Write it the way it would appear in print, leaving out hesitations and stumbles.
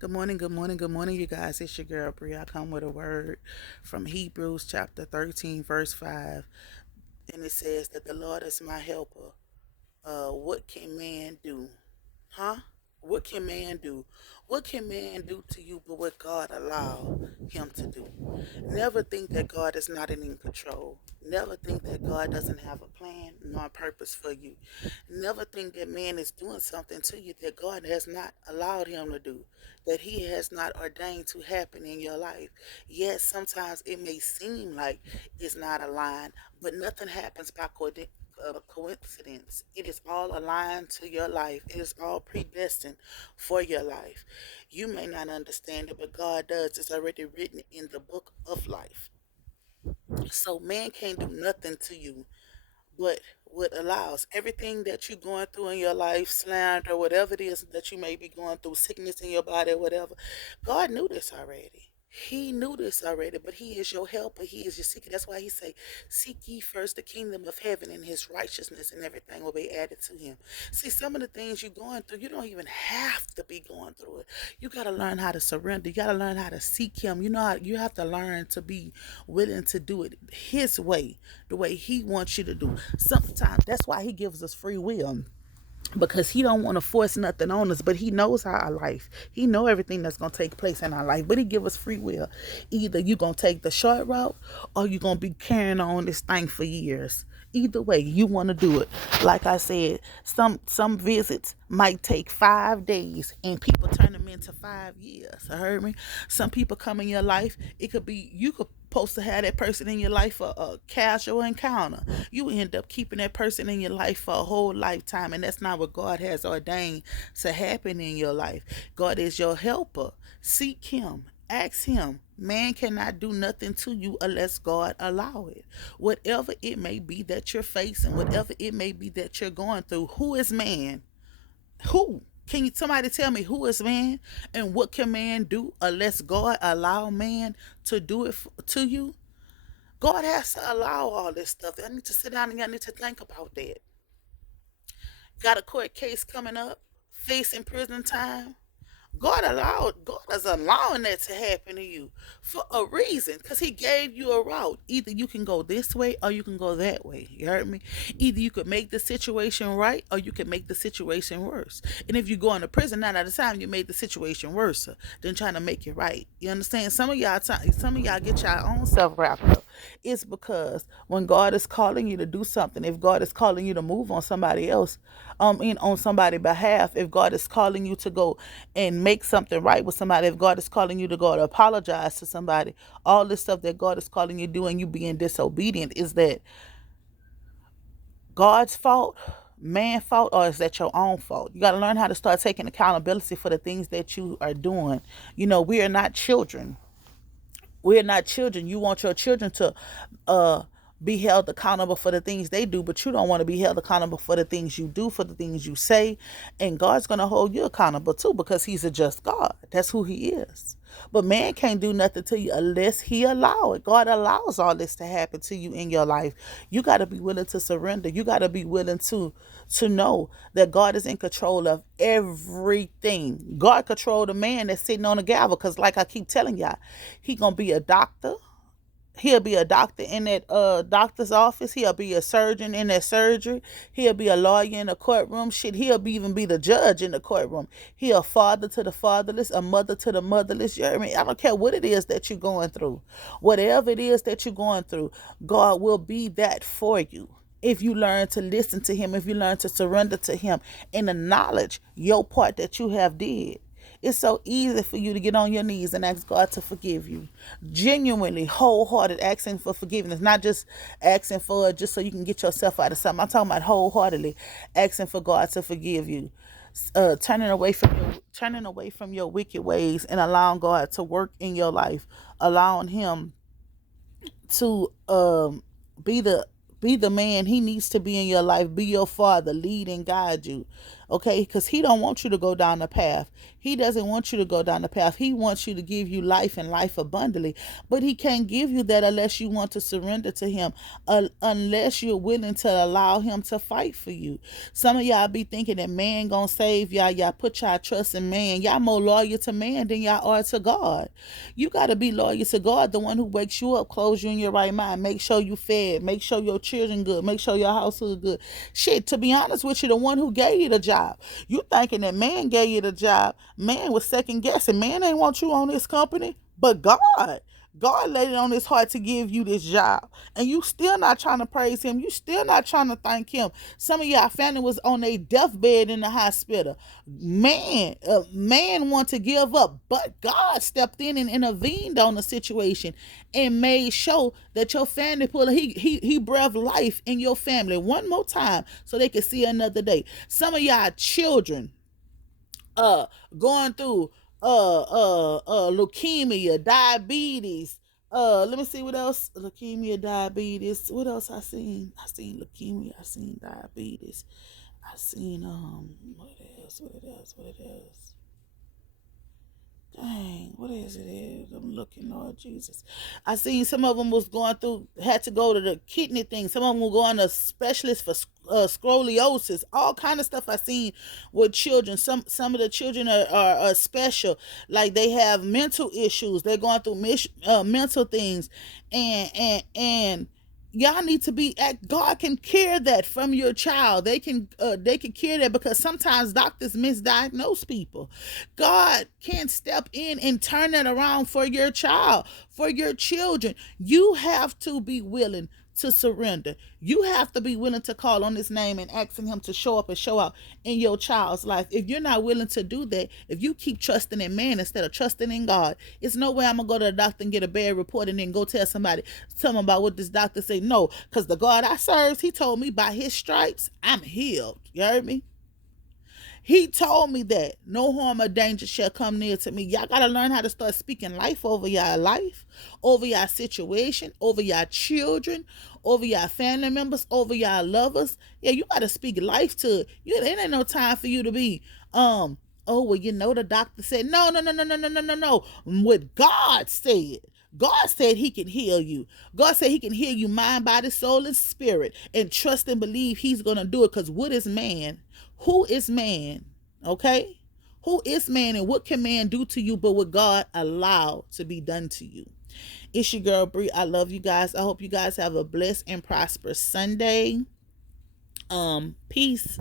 Good morning, good morning, good morning, you guys. It's your girl Bree. I come with a word from Hebrews chapter 13, verse 5. And it says that the Lord is my helper. What can man do? Huh? What can man do? What can man do to you but what God allow him to do? Never think that God is not in control. Never think that God doesn't have a plan nor a purpose for you. Never think that man is doing something to you that God has not allowed him to do, that he has not ordained to happen in your life. Yes, sometimes it may seem like it's not aligned, but nothing happens by coincidence. It is all aligned to your life. It is all predestined for your life. You may not understand it, but God does. It's already written in the book of life. So man can't do nothing to you but what allows everything that you're going through in your life, slander, whatever it is that you may be going through, sickness in your body, whatever. God knew this already. He knew this already, but he is your helper. He is your seeker. That's why he say, seek ye first the kingdom of heaven and his righteousness, and everything will be added to him. See, some of the things you're going through, you don't even have to be going through it. You got to learn how to surrender. You got to learn how to seek him. You know how you have to learn to be willing to do it his way, the way he wants you to do. Sometimes that's why he gives us free will, because he don't want to force nothing on us, but he knows our life. He know everything that's going to take place in our life, but he give us free will. Either you going to take the short route, or you going to be carrying on this thing for years. Either way you want to do it. Like I said, some visits might take 5 days and people turn them into 5 years. I heard me. Some people come in your life, it could be, you could supposed to have that person in your life for a casual encounter. You end up keeping that person in your life for a whole lifetime, and that's not what God has ordained to happen in your life. God is your helper. Seek him. Ask him. Man cannot do nothing to you unless God allow it. Whatever it may be that you're facing, whatever it may be that you're going through, who is man? Who? Can you somebody tell me who is man, and what can man do unless God allow man to do it to you? God has to allow all this stuff. I need to sit down and I need to think about that. Got a court case coming up, facing prison time. God is allowing that to happen to you for a reason, because he gave you a route. Either you can go this way or you can go that way. You heard me? Either you could make the situation right or you can make the situation worse. And if you go into prison, 9 out of 10 you made the situation worse than trying to make it right. You understand? Some of y'all get your own self wrapped up. It's because when God is calling you to do something, if God is calling you to move on somebody else, on somebody's behalf, if God is calling you to go and make something right with somebody, if God is calling you to go to apologize to somebody, all this stuff that God is calling you to do and you being disobedient, is that God's fault, man's fault, or is that your own fault? You got to learn how to start taking accountability for the things that you are doing. You know, we are not children. We're not children. You want your children to uh be held accountable for the things they do, but you don't want to be held accountable for the things you do, for the things you say. And God's going to hold you accountable too, because he's a just God. That's who he is. But man can't do nothing to you unless he allow it. God allows all this to happen to you in your life. You got to be willing to surrender. You got to be willing to know that God is in control of everything. God controlled the man that's sitting on the gavel, because like I keep telling y'all, he going to be a doctor. He'll be a doctor in that doctor's office. He'll be a surgeon in that surgery. He'll be a lawyer in the courtroom. Shit, he'll even be the judge in the courtroom. He a father to the fatherless, a mother to the motherless. You know what I mean? I don't care what it is that you're going through. Whatever it is that you're going through, God will be that for you. If you learn to listen to him, if you learn to surrender to him and acknowledge your part that you have did. It's so easy for you to get on your knees and ask God to forgive you. Genuinely, wholehearted asking for forgiveness, not just asking for it just so you can get yourself out of something. I'm talking about wholeheartedly asking for God to forgive you. Turning away from your wicked ways and allowing God to work in your life, allowing him to be the be the man he needs to be in your life, be your father, lead and guide you. okay? Because he don't want you to go down the path. He doesn't want you to go down the path. He wants you to give you life and life abundantly, but he can't give you that unless you want to surrender to him, unless you're willing to allow him to fight for you. Some of y'all be thinking that man gonna save y'all. Y'all put y'all trust in man. Y'all more loyal to man than y'all are to God. You got to be loyal to God, the one who wakes you up, clothes you in your right mind, make sure you fed, make sure your children good, make sure your household good. Shit, to be honest with you, the one who gave you the job. You thinking that man gave you the job. Man was second guessing. Man ain't want you on this company, but God. God laid it on his heart to give you this job. And you still not trying to praise him. You still not trying to thank him. Some of y'all family was on a deathbed in the hospital. Man want to give up. But God stepped in and intervened on the situation and made sure that your family he breathed life in your family one more time so they could see another day. Some of y'all children uh going through leukemia, diabetes. Let me see what else. Leukemia, diabetes. What else I seen? I seen leukemia. I seen diabetes. I seen what else? What else? What else? Dang, what is it? I'm looking, Lord Jesus. I seen some of them was going through, had to go to the kidney thing. Some of them were going to specialists for scoliosis, all kind of stuff I seen with children. Some of the children are special, like they have mental issues. They're going through mental things, and y'all need to be at God can cure that from your child. They can cure that because sometimes doctors misdiagnose people. God can step in and turn that around for your child, for your children. You have to be willing to surrender. You have to be willing to call on his name and asking him to show up and show out in your child's life. If you're not willing to do that, if you keep trusting in man instead of trusting in God, it's no way I'm gonna go to the doctor and get a bad report and then go tell them about what this doctor said. No, because the God I serve, he told me by his stripes, I'm healed. You heard me? He told me that no harm or danger shall come near to me. Y'all got to learn how to start speaking life over y'all life, over y'all situation, over y'all children, over y'all family members, over y'all lovers. Yeah, you got to speak life to it. It ain't no time for you to be, oh, well, the doctor said, no, no, no, no, no, no, no, no, no. What God said. God said he can heal you. God said he can heal you mind, body, soul, and spirit. And trust and believe he's going to do it because what is man? Who is man? Okay? Who is man and what can man do to you but what God allowed to be done to you? It's your girl Bree. I love you guys. I hope you guys have a blessed and prosperous Sunday. Peace.